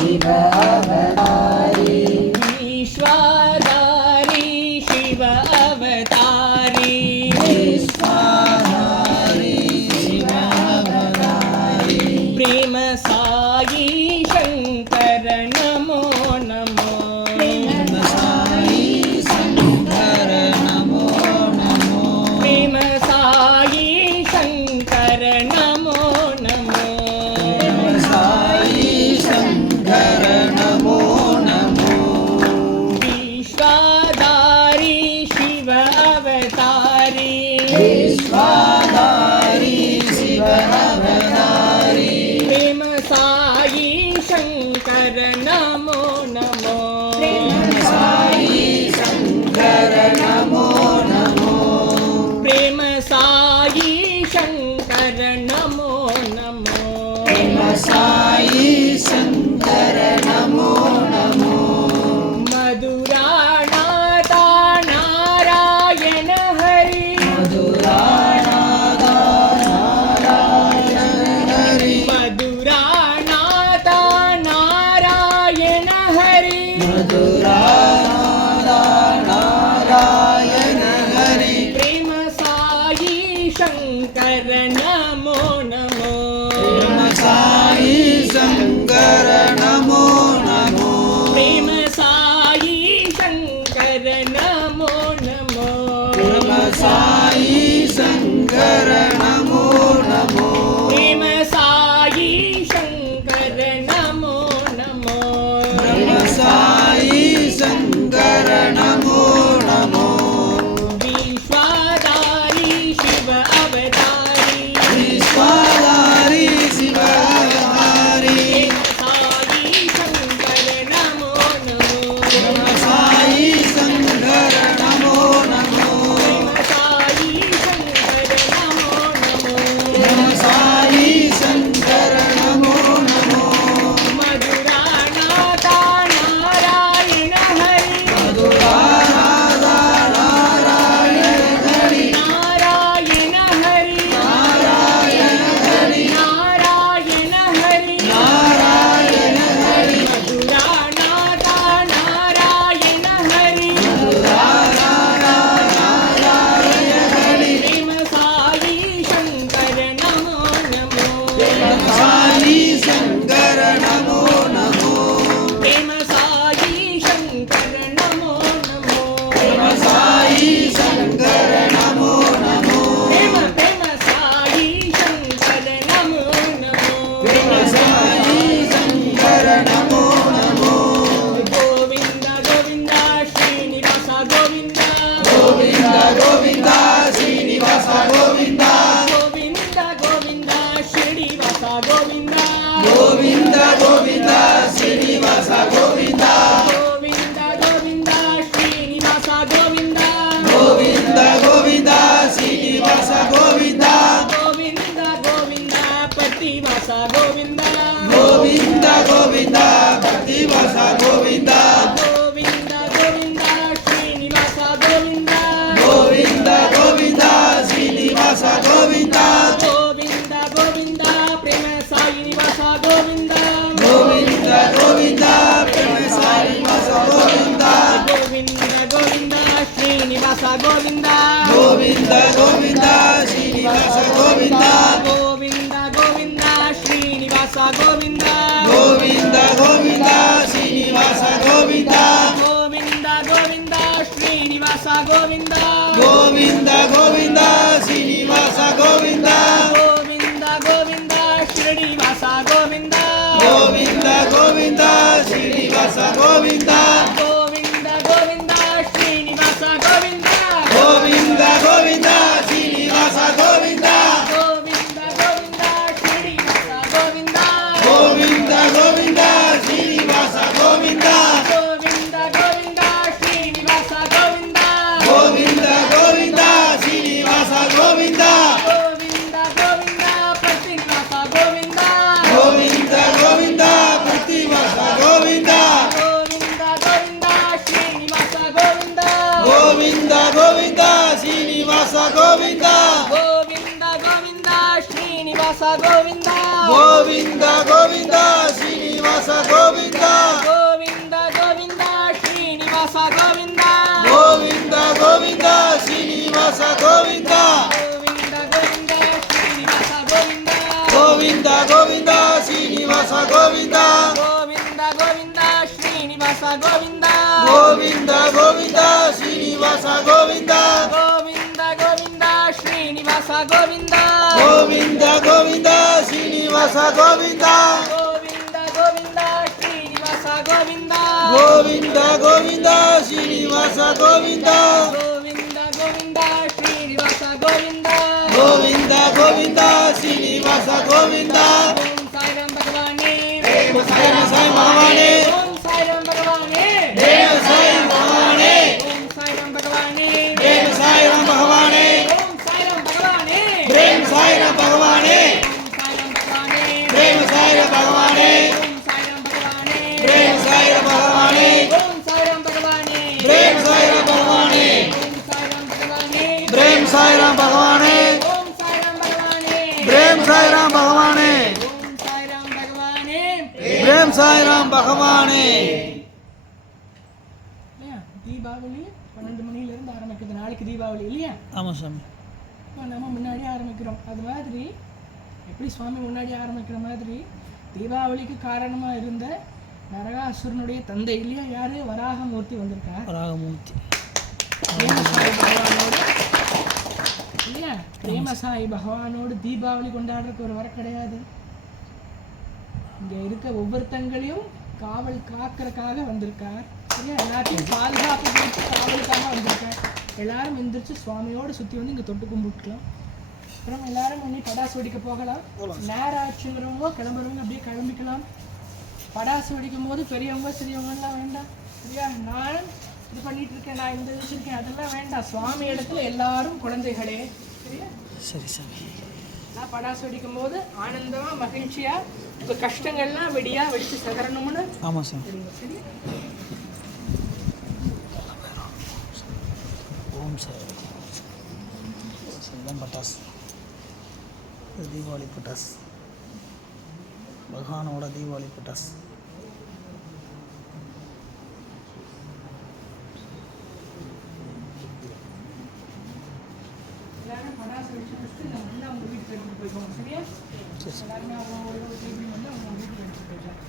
शिव अवतारी विश्वाधारी शिव अवतारी विश्वाधारी शिव अवतारी प्रेम साई शंकर नमो नमो प्रेम साई शंकर नमो नमो प्रेम साई शंकर नमो नमो प्रेम साई शंकर नमो नमो विश्वाधारी शिव अवतारी विश्वाधारी शिव अवतारी प्रेम साई शंकर नमो नमो प्रेम साई शंकर नमो नमो प्रेम साई शंकर नमो नमो प्रेम साई शंकर नमो नमो मधुरानाथा नारायण हरि मधुरानाथा नारायण हरि मधुरानाथा नारायण हरि मधुरानाथा नारायण हरि प्रेम साई शंकर नमो नमो प्रेम साई शंकर नमो नमो प्रेम साई शंकर नमो नमो प्रेम साई शंकर नमो नमो प्रेम साई शंकर नमो नमो प्रेम साई शंकर नमो नमो विश्वाधारी शिव अवतारी विश्वाधारी शिव अवतारी प्रेम साई शंकर नमो नमो प्रेम साई शंकर नमो नमो प्रेम साई शंकर नमो नमो मधुरानाथा नारायण हरि नारायण हरि नारायण हरि नारायण हरि नारायण हरि मधुरानाथा नारायण हरि मधुरानाथा नारायण हरि प्रेम साई शंकर नमो नमो प्रेम साई शंकर नमो नमो प्रेम साई शंकर नमो नमो प्रेम साई शंकर नमो नमो प्रेम साई शंकर नमो नमो प्रेम साई शंकर नमो नमो गोविंद गोविंद श्रीनिवास गोविंद गोविंद गोविंद श्रीनिवास गोविंद गोविंद गोविंद श्रीनिवास गोविंद गोविंद गोविंद श्रीनिवास गोविंद गोविंद गोविंद श्रीनिवास गोविंद गोविंद गोविंद श्रीनिवास गोविंद गोविंद गोविंद प्रतिवास गोविंद गोविंद गोविंद प्रतिवास गोविंद गोविंद गोविंद श्रीनिवास गोविंद गोविंद गोविंद श्रीनिवास गोविंद गोविंद गोविंद प्रेम साई निवास गोविंद गोविंद गोविंद प्रेम श्रीनिवास गोविंद गोविंद गोविंद श्रीनिवास गोविंद गोविंद गोविंद श्रीनिवास गोविंद गोविंद गोविंद श्रीनिवास गोविंद गोविंद गोविंद श्रीनिवास गोविंद गोविंद गोविंद श्रीनिवास गोविंद गोविंद गोविंद श्रीनिवास गोविंद गोविंद गोविंद श्रीनिवास गोविंद गोविंद गोविंद श्रीनिवास गोविंद गोविंद गोविंद श्रीनिवास गोविंद गोविंद गोविंद श्रीनिवास गोविंद गोविंद गोविंद श्रीनिवास गोविंद गोविंद गोविंद श्रीनिवास गोविंद गोविंद गोविंद श्रीनिवास गोविंद गोविंद गोविंद श्रीनिवास गोविंद गोविंद गोविंद प्रतिनिवास गोविंद गोविंद गोविंद प्रतिवास गोविंद गोविंद गोविंद श्रीनिवास गोविंद गोविंद गोविंद श्रीनिवास गोविंद गोविंद गोविंद श्रीनिवास गोविंद गोविंद गोविंद श्रीनिवास ಶ್ರೀನಿವಾಸ ಗೋವಿಂದ ಗೋವಿಂದ ಗೋವಿಂದ ಶ್ರೀನಿವಾಸ ಗೋವಿಂದ ಗೋವಿಂದ ಗೋವಿಂದ ಶ್ರೀನಿವಾಸ ಗೋವಿಂದ ಗೋವಿಂದ ಗೋವಿಂದ ಶ್ರೀನಿವಾಸ ಗೋವಿಂದ ಗೋವಿಂದ ಗೋವಿಂದ ಶ್ರೀನಿವಾಸ ಗೋವಿಂದ ಗೋವಿಂದ ಗೋವಿಂದ ಶ್ರೀನಿವಾಸ ಗೋವಿಂದ ಗೋವಿಂದ ಗೋವಿಂದ ಶ್ರೀನಿವಾಸ ಗೋವಿಂದ ಗೋವಿಂದ ಗೋವಿಂದ ಶ್ರೀನಿವಾಸ ಗೋವಿಂದ ಗೋವಿಂದ ಗೋವಿಂದ ಶ್ರೀನಿವಾಸ ಗೋವಿಂದ ಗೋವಿಂದ ಗೋವಿಂದ ಶ್ರೀನಿವಾಸ ಗೋವಿಂದ ಗೋವಿಂದ ಗೋವಿಂದ ಶ್ರೀನಿವಾಸ ಗೋವಿಂದ ಓಂ ಸಾಯಿರಾಮ್ ಭಗವಾನೇ ಓಂ ಸಾಯಿರಾಮ್ ಭಗವಾನೇ ಓಂ ಸಾಯಿರಾಮ್ ಭಗವಾನೇ ದೇವ ಸಾಯಿರಾಮ್ ಭಗವಾನೇ ಓಂ ಸಾಯಿರಾಮ್ ಭಗವಾನೇ ದೇವ ಸಾಯಿರಾಮ್ ಭಗವಾನೇ ಓಂ ಸಾಯಿರಾಮ್ ಭಗವಾನೇ ದೇವ ಸಾಯಿರಾಮ್ ಭಗವಾನೇ ಓಂ ಸಾಯಿರಾಮ್ ಭಗವಾನೇ ದೇವ ಸಾಯಿರಾಮ್ ಭಗವಾನೇ ಓಂ ಸಾಯಿರಾಮ್ ಭಗವಾನೇ ದೇವ ಸಾಯಿರಾಮ್ ಭಗವಾನೇ ಓಂ ಸಾಯಿರಾಮ್ ಭಗವಾನೇ ಪ್ರೇಮ್ ಸಾಯಿರಾಮ್ ಭಗವಾನೇ இல்லையா தீபாவளி 12 மணிலேருந்து ஆரம்பிக்குது நாளைக்கு தீபாவளி இல்லையா ஆமாம் சாமி இப்போ நம்ம முன்னாடி ஆரம்பிக்கிறோம் அது மாதிரி எப்படி சுவாமி முன்னாடி ஆரம்பிக்கிற மாதிரி தீபாவளிக்கு காரணமாக இருந்த நரகாசுரனுடைய தந்தை இல்லையா யாரு வராகமூர்த்தி வந்திருக்கார் ராகமூர்த்தி பிரேமசாயி பகவானோடு இல்லையா பிரேமசாயி பகவானோடு தீபாவளி கொண்டாடுறதுக்கு ஒரு வர கிடையாது இங்கே இருக்க ஒவ்வொருத்தங்களையும் காவல் காக்கிறதுக்காக வந்திருக்கார் சரியா எல்லாத்தையும் பாதுகாப்பு கொடுத்து காவலுக்காக வந்திருக்கார் எல்லாரும் எந்திரிச்சு சுவாமியோடு சுற்றி வந்து இங்கே தொட்டு கும்பிட்டுக்கலாம் அப்புறம் எல்லாரும் பண்ணி படாசு வெடிக்க போகலாம் நேரம் ஆச்சுங்கிறவங்க கிளம்புறவங்க அப்படியே கிளம்பிக்கலாம் படாசு வெடிக்கும் போது பெரியவங்க சிறியவங்கலாம் வேண்டாம் சரியா நான் இது பண்ணிட்டு இருக்கேன் நான் இந்த வச்சிருக்கேன் அதெல்லாம் வேண்டாம் சுவாமி இடத்துல எல்லாரும் குழந்தைகளே சரியா சரி சாமி நான் படாசு வெடிக்கும் போது ஆனந்தமா மகிழ்ச்சியா உங்க கஷ்டங்கள்லாம் வெடியா வெடிச்சு சகரணும்னு ஆமாம் சாமி தெரியுங்க சரியா ஓம் சார் இதுதான் பட்டாஸ் இது தீபாவளி பட்டாஸ் பகவானோட தீபாவளி பட்டாஸ் எல்லாரும் படாசு வெடிச்சு ஃபஸ்ட்டு நம்ம வந்து அவங்க வீட்டுக்கு எடுத்துட்டு போய்க்கோங்க சரியா சரி சார் எல்லாருமே அவங்க ஒரு டேபிள் வந்து அவங்க வீட்டுக்கு எடுத்துட்டு போய்க்கலாம்